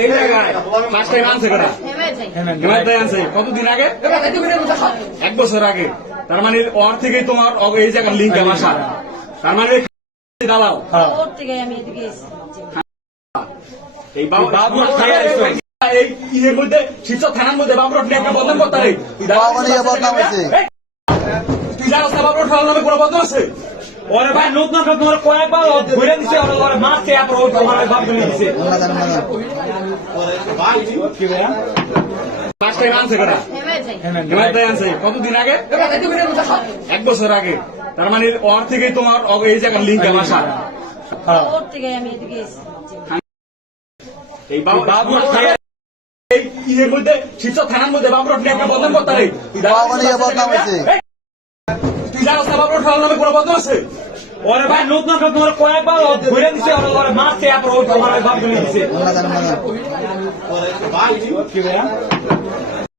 এই জায়গায় first time আনছে করা হিমায়ত ভাই আনছে। কতদিন আগে? এক বছর আগে। তার মানে ওর থেকেই তোমার এই জায়গার লিঙ্ক আসা তার মানে এই দালাল। ওর থেকে আমি এদিকে এসেছি এই বাবু এই ইয়ের মধ্যে শিবচর থানার মধ্যে বাবুর নিয়ে একটা বদনাম করতে বদনাম হয়েছে। তুই জানাস না বাবুর নামে কোনো বদনাম আছে? ওরে ভাই নতুন তোমার কয়েকবার ধরে দিছে ওরে ওরে মারছে তারপর ও তোমার বাপ দিছে। আনছে কতদিন আগে? এক বছর আগে। তার মানে ওর থেকেই তোমার এই জায়গার লিঙ্ক আসা এসেছি। এই বাবু ইয়ের মধ্যে শিবচর থানার মধ্যে বাবুর একটা বদনাম করতে রে বাবা নিয়ে বদনাম হয়েছে। তুই জানাস না বাবুর ঠাল নামে কোনো বদনাম আছে? ওরে ভাই নতুন তোমার কয়েকবার ও দিছে ওরে মারছে তারপর ও তোমার বাপ দিছে।